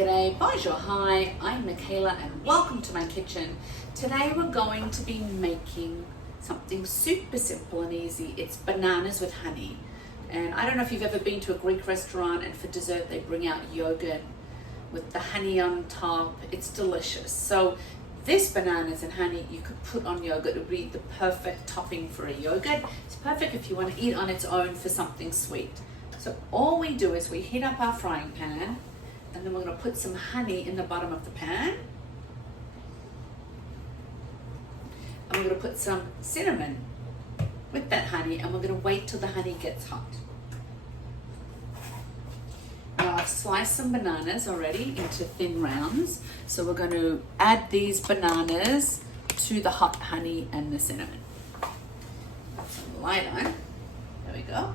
g'day, bonjour, hi, I'm Michaela and welcome to my kitchen. Today we're going to be making something super simple and easy. It's bananas with honey. And I don't know if you've ever been to a Greek restaurant and for dessert they bring out yogurt with the honey on top. It's delicious. So this bananas and honey you could put on yogurt. It would be the perfect topping for a yogurt. It's perfect if you want to eat on its own for something sweet. So all we do is we heat up our frying pan, and then we're going to put some honey in the bottom of the pan. And we're going to put some cinnamon with that honey, and we're going to wait till the honey gets hot. Now I've sliced some bananas already into thin rounds. So we're going to add these bananas to the hot honey and the cinnamon. Put some light on. There we go.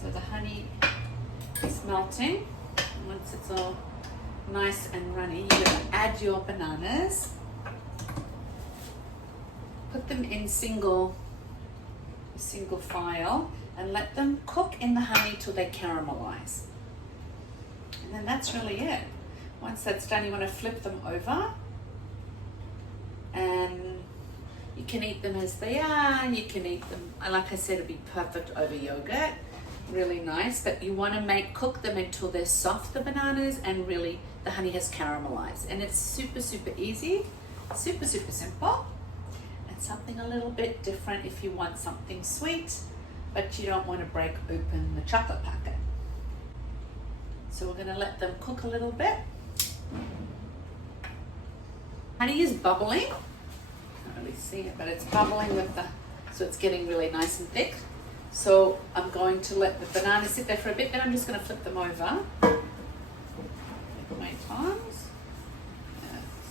So the honey is melting. Once it's all nice and runny, you're going to add your bananas. Put them in single file and let them cook in the honey till they caramelize. And then that's really it. Once that's done, you want to flip them over. And you can eat them as they are. You can eat them, like I said, it'd be perfect over yogurt. Really nice, but you want to cook them until they're soft, the bananas, and really the honey has caramelized. And it's super easy, super simple, and something a little bit different if you want something sweet but you don't want to break open the chocolate packet. So we're going to let them cook a little bit. Honey is bubbling. Can't really see it, but it's bubbling so it's getting really nice and thick. So I'm going to let the bananas sit there for a bit, then I'm just going to flip them over. With my tongs.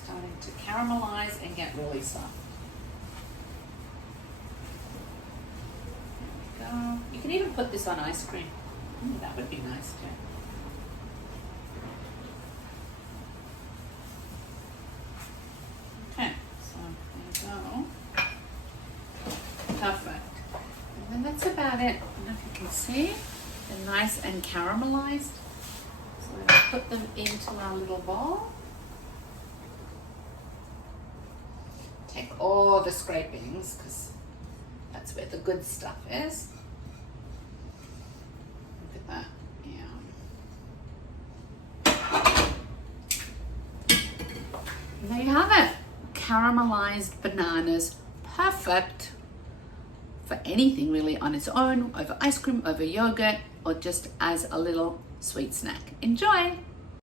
Starting to caramelize and get really soft. There we go. You can even put this on ice cream. That would be nice too. Okay, so there we go. Perfect. And that's about it. I don't know if you can see. They're nice and caramelized. So I'm going to put them into our little bowl. Take all the scrapings because that's where the good stuff is. Look at that. Yeah. And there you have it. Caramelized bananas. Perfect for anything really on its own, over ice cream, over yogurt, or just as a little sweet snack. Enjoy!